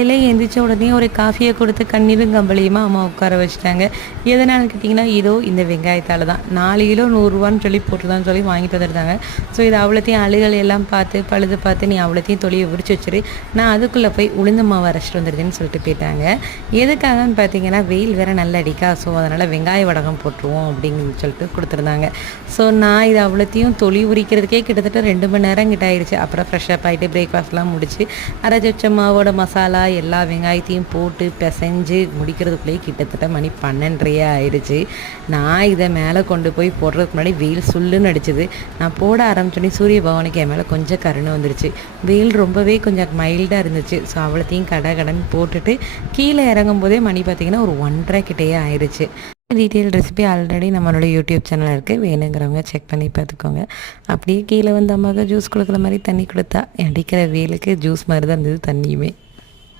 காலையில எந்திரிச்ச உடனே ஒரு காஃபியை கொடுத்து கண்ணீரும் கம்பளியுமா அம்மா உட்கார வச்சுட்டாங்க. எதனால கேட்டிங்கன்னா, இதோ இந்த வெங்காயத்தால தான். 4 கிலோ ரூ. 100 சொல்லி போட்டுருதான்னு சொல்லி வாங்கிட்டு வந்துருந்தாங்க. ஸோ இது அவ்வளோத்தையும் அழுகல் எல்லாம் பார்த்து பழுது பார்த்து நீ அவ்வளோத்தையும் தொலியை உரிச்சு வச்சுரு, நான் அதுக்குள்ளே போய் உளுந்து மாவு அரைச்சிட்டு வந்துடுதுன்னு சொல்லிட்டு போயிட்டாங்க. எதுக்காகன்னு பார்த்தீங்கன்னா, வெயில் வேறு நல்லா அடிக்கா, ஸோ அதனால் வெங்காய வடகம் போட்டுருவோம் அப்படின்னு சொல்லிட்டு கொடுத்துருந்தாங்க. ஸோ நான் இது அவ்வளோத்தையும் தொலி உரிக்கிறதுக்கே கிட்டத்தட்ட 2 மணி நேரம் கிட்ட ஆயிடுச்சு. அப்புறம் ஃப்ரெஷ்ஷப் ஆகிட்டு பிரேக்ஃபாஸ்ட்லாம் முடிச்சு அரைச்சி வச்ச மாவோட மசாலா எல்லா வெங்காயத்தையும் போட்டு பிசைஞ்சு முடிக்கிறதுக்குள்ளேயே கிட்டத்தட்ட மணி 12:30 ஆயிடுச்சு. நான் இதை மேலே கொண்டு போய் போடுறதுக்கு முன்னாடி வெயில் சுல்லுன்னு அடிச்சுது. நான் போட ஆரம்பிச்சோடனே சூரிய பகவானுக்கு என் மேலே கொஞ்சம் கருணை வந்துருச்சு. வெயில் ரொம்பவே கொஞ்சம் மைல்டாக இருந்துச்சு. ஸோ அவ்வளோத்தையும் கடன் போட்டுட்டு கீழே இறங்கும் போதே மணி பார்த்திங்கன்னா ஒரு 1:30 கிட்டேயே ஆயிடுச்சு. டீட்டெயில் ரெசிபி ஆல்ரெடி நம்மளோட யூடியூப் சேனல் இருக்குது, வேணுங்கிறவங்க செக் பண்ணி பார்த்துக்கோங்க. அப்படியே கீழே வந்து அம்மாவுக்கு ஜூஸ் கொடுக்குற மாதிரி தண்ணி கொடுத்தா, அடிக்கிற வெயிலுக்கு ஜூஸ் மாதிரி தான் இருந்தது தண்ணியுமே.